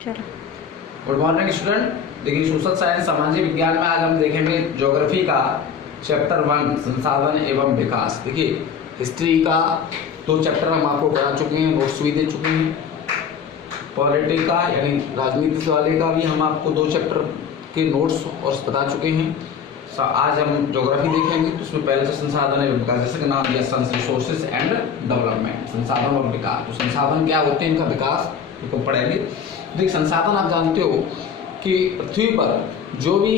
चलो। Good morning student. देखिए social science सामाजिक विज्ञान में आज हम देखेंगे ज्योग्राफी का चैप्टर 1 संसाधन एवं विकास। देखिए हिस्ट्री का 2 चैप्टर हम आपको करा चुके हैं, नोट्स भी दे चुके हैं। पॉलिटी का यानी राजनीति वाले का भी हम आपको 2 चैप्टर के नोट्स और बता चुके हैं। आज हम ज्योग्राफी देखेंगे तो उसमें पहले से संसाधन एवं विकास, जैसे कि नाम दिया रिसोर्सेज एंड डेवलपमेंट, संसाधन और विकास। तो संसाधन क्या होते हैं, इनका विकास को पढ़ेंगे। देखिए संसाधन आप जानते हो कि पृथ्वी पर जो भी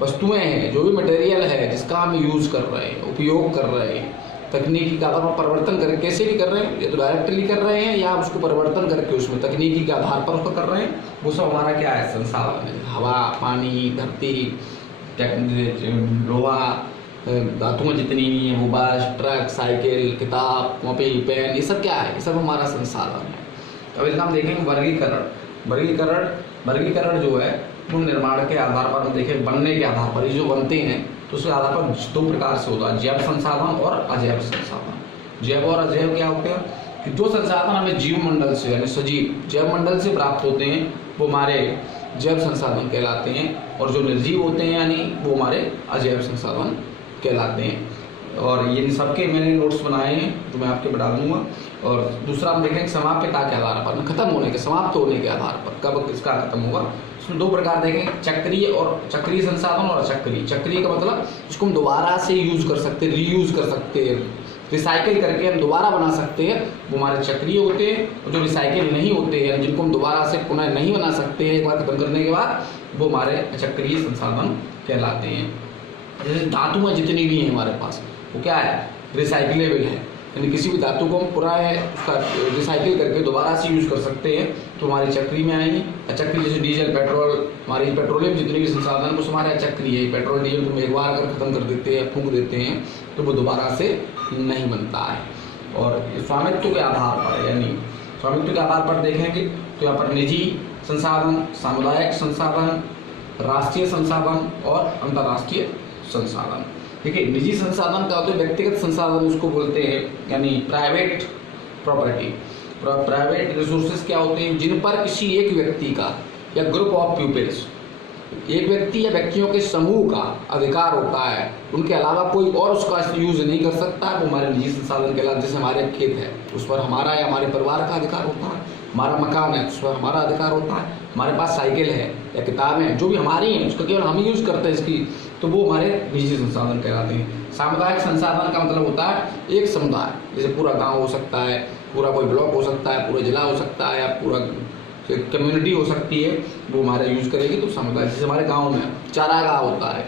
वस्तुएं हैं, जो भी मटेरियल है जिसका हम यूज़ कर रहे हैं, उपयोग कर रहे हैं, तकनीकी का आधार पर परिवर्तन करके कैसे भी कर रहे हैं, या तो डायरेक्टली कर रहे हैं या उसको परिवर्तन करके उसमें तकनीकी के आधार पर उसको कर रहे हैं, वो सब हमारा क्या है, संसाधन है। हवा, पानी, धरती, लोहा, धातुएं जितनी भी हैं, वो बस, ट्रक, साइकिल, किताब, कॉपी, पेन, ये सब क्या है, ये सब हमारा संसाधन है। अब इसका हम देखेंगे वर्गीकरण जो है वो निर्माण के आधार पर, हम देखें बनने के आधार पर, ये जो बनते हैं तो उसके आधार पर 2 प्रकार से होता है, जैव संसाधन और अजैव संसाधन। जैव और अजैव क्या होते हैं कि जो संसाधन हमें जीव मंडल से यानी सजीव जैव मंडल से प्राप्त होते हैं वो हमारे जैव संसाधन कहलाते हैं, और जो निर्जीव होते हैं यानी वो हमारे अजैव संसाधन कहलाते हैं। और ये सबके मैंने नोट्स बनाए हैं जो मैं आपके बता दूंगा। और दूसरा हम देखेंगे समाप्यता के आधार पर, खत्म होने के, समाप्त होने के आधार पर कब इसका खत्म होगा। उसमें 2 प्रकार देखेंगे, चक्रीय संसाधन और अचक्रीय। चक्रीय का मतलब इसको हम दोबारा से यूज कर सकते हैं, रीयूज कर सकते हैं, रिसाइकिल करके हम दोबारा बना सकते हैं, वो हमारे चक्रीय होते हैं। और जो रिसाइकिल नहीं होते हैं, जिनको हम दोबारा से पुनः नहीं बना सकते हैं एक बार खत्म करने के बाद, वो हमारे अचक्रीय संसाधन कहलाते हैं। जैसे धातुएं जितनी भी हैं हमारे पास वो क्या है, रिसाइकिलेबल है, यानी किसी भी धातु को हम पुनः उसका रिसाइकिल करके दोबारा से यूज कर सकते हैं, तो हमारी चक्री में आएंगी। अचक्री जैसे डीजल, पेट्रोल, हमारी पेट्रोलियम जितने भी संसाधन वो हमारे अचक्रीय है। पेट्रोल डीजल को हम एक बार अगर खत्म कर देते हैं, फूंक देते हैं, तो वो दोबारा से नहीं बनता है। और स्वामित्व के आधार पर, यानी स्वामित्व के आधार पर देखेंगे तो यहाँ पर निजी संसाधन, सामुदायिक संसाधन, राष्ट्रीय संसाधन और अंतर्राष्ट्रीय संसाधन। देखिए निजी संसाधन का होता है व्यक्तिगत संसाधन उसको बोलते हैं, यानी प्राइवेट प्रॉपर्टी। प्राइवेट रिसोर्सेज क्या होते हैं, जिन पर किसी एक व्यक्ति का या ग्रुप ऑफ पीपल्स, एक व्यक्ति या व्यक्तियों के समूह का अधिकार होता है, उनके अलावा कोई और उसका यूज नहीं कर सकता है, वो हमारे निजी संसाधन के अलावा। जैसे हमारे खेत है उस पर हमारा या हमारे परिवार का अधिकार होता है, हमारा मकान है उस पर हमारा अधिकार होता है, हमारे पास साइकिल है या किताबें जो भी हमारी हैं उसका केवल हम यूज करते हैं इसकी, तो वो हमारे निजी संसाधन कहलाते हैं। सामुदायिक संसाधन का मतलब होता है एक समुदाय, जैसे पूरा गांव हो सकता है, पूरा कोई ब्लॉक हो सकता है, पूरा जिला हो सकता है, या पूरा कम्युनिटी हो सकती है, वो हमारे यूज करेगी तो समुदाय। जैसे हमारे गांव में चारागाह होता है,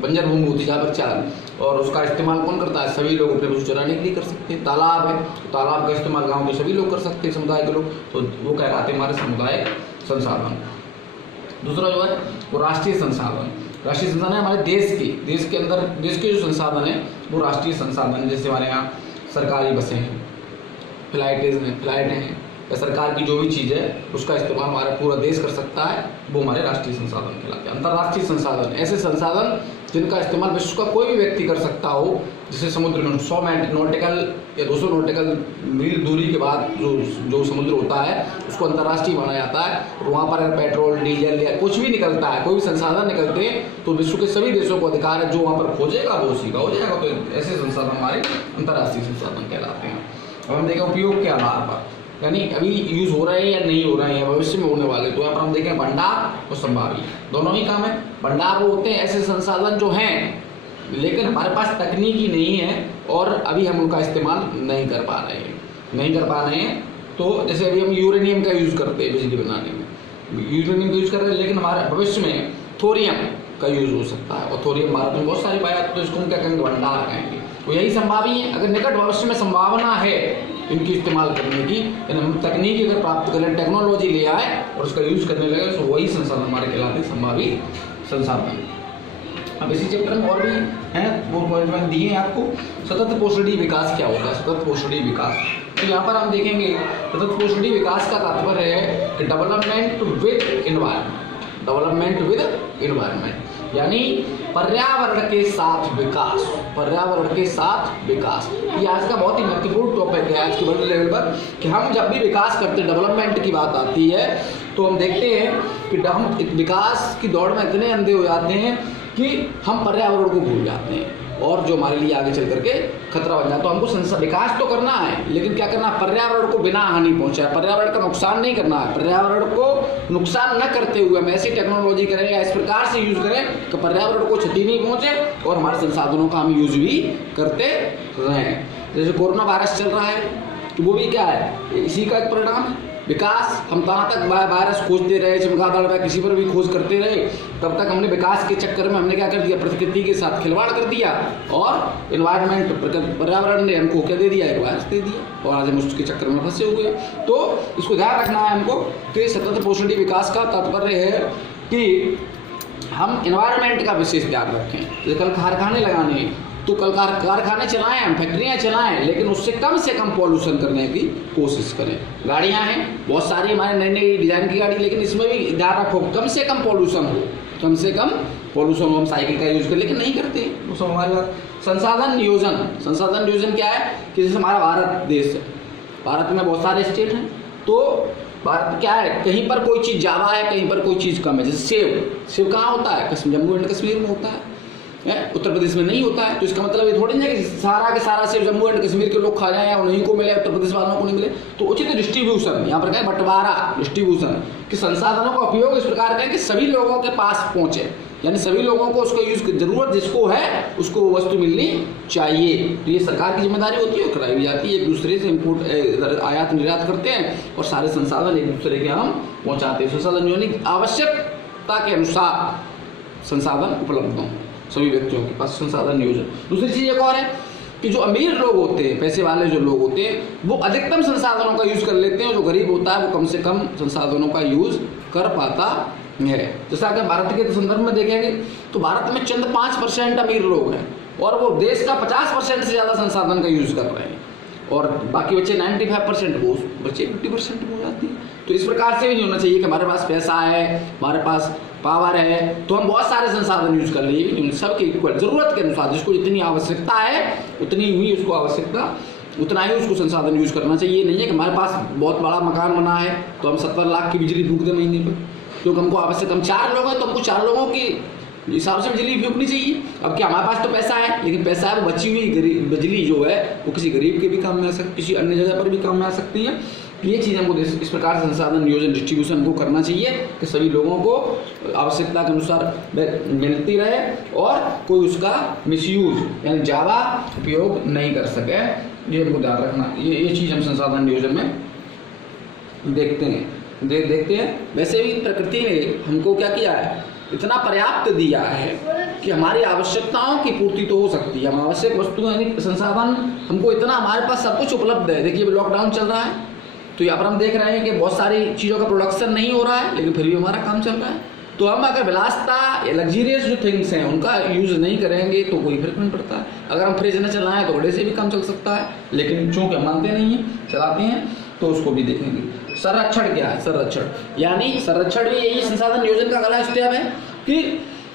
बंजर भूमि होती है जहाँ पर चारा, और उसका इस्तेमाल कौन करता है, सभी लोग अपने पशु चराने के लिए कर सकते हैं। तालाब है तो तालाब का इस्तेमाल गाँव के सभी लोग कर सकते हैं, समुदाय के लोग, तो वो कहलाते हैं हमारे सामुदायिक संसाधन। दूसरा जो है वो राष्ट्रीय संसाधन। राष्ट्रीय संसाधन है हमारे देश के अंदर, देश के जो संसाधन है वो राष्ट्रीय संसाधन है। जैसे हमारे यहाँ सरकारी बसें हैं, फ्लाइट हैं, या सरकार की जो भी चीज़ है उसका इस्तेमाल हमारा पूरा देश कर सकता है, वो हमारे राष्ट्रीय संसाधन कहलाते हैं। अंतर्राष्ट्रीय संसाधन ऐसे संसाधन जिनका इस्तेमाल विश्व का कोई भी व्यक्ति कर सकता हो, जैसे समुद्र में 100 नॉटिकल या 200 नॉटिकल मील दूरी के बाद जो समुद्र होता है उसको अंतर्राष्ट्रीय माना जाता है। और वहाँ पर अगर पेट्रोल, डीजल या कुछ भी निकलता है, कोई भी संसाधन निकलते हैं, तो विश्व के सभी देशों को अधिकार है, जो वहाँ पर खोजेगा वो उसी का हो जाएगा। तो ऐसे संसाधन हमारे अंतर्राष्ट्रीय संसाधन कहलाते हैं। अब हम देखें उपयोग के आधार पर, यानी अभी यूज हो रहे हैं या नहीं हो रहे हैं, भविष्य में होने वाले, तो यहाँ पर हम देखें भंडार और संभावी, दोनों ही काम है। भंडार वो होते हैं ऐसे संसाधन जो हैं लेकिन हमारे पास तकनीकी नहीं है और अभी हम उनका इस्तेमाल नहीं कर पा रहे हैं। तो जैसे अभी हम यूरेनियम का यूज़ करते हैं बिजली बनाने में, यूरेनियम का यूज़ कर रहे हैं, लेकिन हमारे भविष्य में थोरियम का यूज़ हो सकता है, और थोरियम भारत में बहुत सारी पाया, तो इसको हम क्या कहेंगे, भंडार कहेंगे। तो यही संभावी है, अगर निकट भविष्य में संभावना है इनकी इस्तेमाल करने की, यानी हम तकनीकी अगर प्राप्त करें, टेक्नोलॉजी ले आए और उसका यूज करने लगे, तो वही संसाधन हमारे कहलाते हैं संभावी संसाधन। अब इसी चैप्टर में और भी हैं, वो पॉइंट मैंने दिए हैं आपको। सतत पोषणीय विकास क्या होता है, सतत पोषणीय विकास, तो यहाँ पर हम देखेंगे सतत पोषणीय विकास का तात्पर्य है कि डेवलपमेंट विद इन्वायरमेंट, यानी पर्यावरण के साथ विकास। ये आज का बहुत ही महत्वपूर्ण टॉपिक है आज के वर्ल्ड लेवल पर, कि हम जब भी विकास करते हैं, डेवलपमेंट की बात आती है, तो हम देखते हैं कि हम विकास की दौड़ में इतने अंधे हो जाते हैं कि हम पर्यावरण को भूल जाते हैं और जो हमारे लिए आगे चल करके खतरा बन जाए। तो हमको विकास तो करना है, लेकिन क्या करना है, पर्यावरण को बिना हानि पहुंचाए, पर्यावरण का नुकसान नहीं करना है। पर्यावरण को नुकसान न करते हुए हम ऐसी टेक्नोलॉजी करें या इस प्रकार से यूज करें कि पर्यावरण को क्षति नहीं पहुंचे और हमारे संसाधनों का हम यूज भी करते रहें। जैसे कोरोना वायरस चल रहा है, तो वो भी क्या है, इसी का एक परिणाम है। विकास, हम कहाँ तक वायरस खोजते रहे, चमगादड़ किसी पर भी खोज करते रहे, तब तक हमने विकास के चक्कर में हमने क्या कर दिया, प्रकृति के साथ खिलवाड़ कर दिया और एनवायरनमेंट, पर्यावरण ने हमको क्या दे दिया, एक वायरस दे दिया और आज हम उसके चक्कर में फंसे हुए। तो इसको ध्यान रखना है हमको कि सतत पोषणीय विकास का तात्पर्य है कि हम एनवायरनमेंट का विशेष ध्यान रखें। जैसे कल कारखाने लगाने हैं तो कल कारखाने चलाएं, हम फैक्ट्रियाँ चलाएं, लेकिन उससे कम पॉल्यूशन करने की कोशिश करें। गाड़ियाँ हैं बहुत सारी, हमारे नई नई डिजाइन की गाड़ी, लेकिन इसमें भी ध्यान रखो कम से कम पॉल्यूशन हो, कम से कम पॉल्यूशन हो। हम साइकिल का यूज करें, लेकिन नहीं करते वो सब हमारी बात। संसाधन नियोजन क्या है कि जैसे हमारा भारत देश है, भारत में बहुत सारे स्टेट हैं, तो भारत क्या है, कहीं पर कोई चीज़ ज़्यादा है, कहीं पर कोई चीज़ कम है। जैसे सेब कहाँ होता है, जम्मू एंड कश्मीर में होता है, उत्तर प्रदेश में नहीं होता है। तो इसका मतलब ये थोड़ी नहीं है कि सारा के सारा सेब जम्मू एंड कश्मीर के लोग खा जाएं या उन्हीं को मिले, उत्तर प्रदेश वालों को नहीं मिले। तो उचित डिस्ट्रीब्यूशन, यहाँ पर क्या है, बंटवारा, डिस्ट्रीब्यूशन कि संसाधनों का उपयोग इस प्रकार का है कि सभी लोगों के पास पहुंचे, यानी सभी लोगों को उसको यूज की जरूरत जिसको है उसको वो वस्तु मिलनी चाहिए। तो ये सरकार की जिम्मेदारी होती है, कराई जाती है। एक दूसरे से इम्पोर्ट आयात निर्यात करते हैं और सारे संसाधन एक दूसरे के हम पहुँचाते हैं। संसाधन यानी आवश्यकता के अनुसार संसाधन उपलब्ध हों सभी व्यक्तियों के पास, संसाधन नियोजन। दूसरी चीज़ एक और है कि जो अमीर लोग होते हैं, पैसे वाले जो लोग होते हैं, वो अधिकतम संसाधनों का यूज़ कर लेते हैं। जो गरीब होता है वो कम से कम संसाधनों का यूज़ कर पाता है। जैसा अगर भारत के संदर्भ में देखेंगे तो भारत में चंद 5% अमीर लोग हैं और वो देश का 50% से ज़्यादा संसाधन का यूज़ कर रहे हैं और बाकी बच्चे 95%, वो बच्चे 50% हो जाती है। तो इस प्रकार से भी नहीं होना चाहिए कि हमारे पास पैसा है, हमारे पास पावर है तो हम बहुत सारे संसाधन यूज कर लेंगे। सबके इक्वल जरूरत के अनुसार जिसको जितनी आवश्यकता है उतनी ही उसको आवश्यकता, उतना ही उसको संसाधन यूज करना चाहिए। नहीं है कि हमारे पास बहुत बड़ा मकान बना है तो हम 70 लाख की बिजली फूंक दें महीने पर, क्योंकि हमको आवश्यक, हम 4 लोग हैं तो हमको 4 लोगों की हिसाब से बिजली फूंकनी चाहिए। अब क्या हमारे पास तो पैसा है, लेकिन पैसा है वो बची हुई बिजली जो है वो किसी गरीब के भी काम में आ सकती है, किसी अन्य जगह पर भी काम में आ सकती है। ये चीज़ हमको इस प्रकार से संसाधन नियोजन, डिस्ट्रीब्यूशन को करना चाहिए कि सभी लोगों को आवश्यकता के अनुसार मिलती रहे और कोई उसका मिसयूज यानी ज़्यादा उपयोग नहीं कर सके। ये हमको ध्यान रखना, ये चीज़ हम संसाधन नियोजन में देखते हैं। वैसे भी प्रकृति ने हमको क्या किया है, इतना पर्याप्त दिया है कि हमारी आवश्यकताओं की पूर्ति तो हो सकती है। हम आवश्यक वस्तुएं यानी संसाधन हमको इतना, हमारे पास सब कुछ उपलब्ध है। देखिए लॉकडाउन चल रहा है तो यहाँ पर हम देख रहे हैं कि बहुत सारी चीज़ों का प्रोडक्शन नहीं हो रहा है, लेकिन फिर भी हमारा काम चल रहा है। तो हम अगर विलासता या लग्जरियस जो थिंग्स हैं उनका यूज़ नहीं करेंगे तो कोई फर्क नहीं पड़ता है। अगर हम फ्रिज न चलाएं तो बड़े से भी काम चल सकता है, लेकिन चूँकि हम मानते नहीं हैं, चलाते हैं, तो उसको भी देखेंगे। संरक्षण क्या है, संरक्षण यानी संरक्षण भी यही संसाधन नियोजन का अगला स्टेप है कि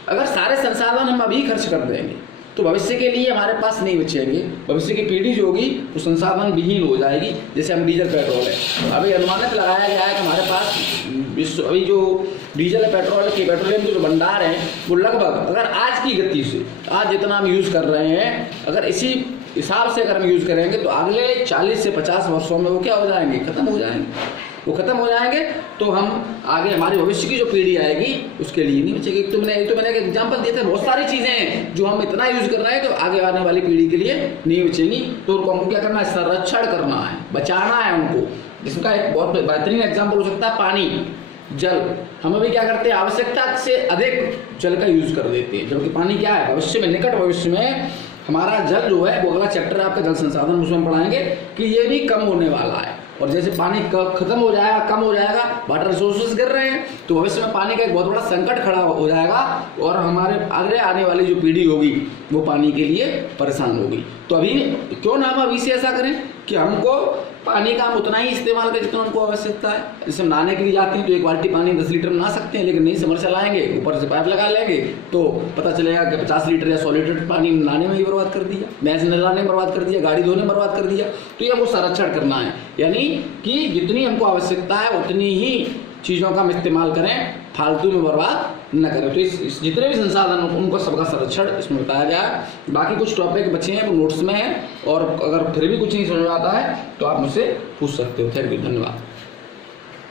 अगर सारे संसाधन हम अभी खर्च कर देंगे तो भविष्य के लिए हमारे पास नहीं बचेंगे। भविष्य की पीढ़ी जो होगी वो संसाधन विहीन हो जाएगी। जैसे हम डीजल पेट्रोल है, अभी अनुमानित लगाया गया है कि हमारे पास अभी जो डीजल पेट्रोल के पेट्रोलियम के जो भंडार हैं वो लगभग, अगर आज की गति से, आज जितना हम यूज़ कर रहे हैं, अगर इसी हिसाब से अगर हम यूज़ करेंगे तो अगले 40 से 50 वर्षों में वो क्या हो जाएंगे, खत्म हो जाएंगे। वो खत्म हो जाएंगे तो हम आगे हमारी भविष्य की जो पीढ़ी आएगी उसके लिए नहीं बचेगी। तो मैंने एक एग्जांपल दिए थे, बहुत सारी चीज़ें हैं जो हम इतना यूज़ कर रहे हैं तो आगे आने वाली पीढ़ी के लिए नहीं बचेंगी। तो उनको हमको क्या करना है, संरक्षण करना है, बचाना है उनको। जिसका एक बहुत बेहतरीन एग्जाम्पल हो सकता है पानी, जल। हम अभी क्या करते हैं, आवश्यकता से अधिक जल का यूज़ कर देते हैं, जबकि पानी क्या है, भविष्य में, निकट भविष्य में हमारा जल जो है, वो अगला चैप्टर है आपका जल संसाधन, उसमें पढ़ाएंगे कि ये भी कम होने वाला है। और जैसे पानी खत्म हो जाएगा, कम हो जाएगा, वाटर रिसोर्सेज गिर रहे हैं, तो भविष्य में पानी का एक बहुत बड़ा संकट खड़ा हो जाएगा और हमारे आगे आने वाली जो पीढ़ी होगी वो पानी के लिए परेशान होगी। तो अभी क्यों ना हम अभी से ऐसा करें कि हमको पानी का हम उतना ही इस्तेमाल करें जितना हमको आवश्यकता है। जैसे हम नहाने के लिए जाते हैं तो 1 बाल्टी पानी 10 लीटर नहा सकते हैं, लेकिन नहीं समर चलाएंगे, ऊपर से पाइप लगा लेंगे तो पता चलेगा कि 50 लीटर या 100 लीटर पानी नहाने में ही बर्बाद कर दिया, भैंस नहलाने में बर्बाद कर दिया, गाड़ी धोने में बर्बाद कर दिया। तो ये हमको संरक्षण करना है, यानी कि जितनी हमको आवश्यकता है उतनी ही चीज़ों का हम इस्तेमाल करें, फालतू में बर्बाद न करें। तो इस जितने भी संसाधन उनको सबका संरक्षण इसमें बताया जाए। बाकी कुछ टॉपिक बचे हैं वो नोट्स में है, और अगर फिर भी कुछ नहीं समझ में आता है तो आप मुझसे पूछ सकते हो। थैंक यू, धन्यवाद।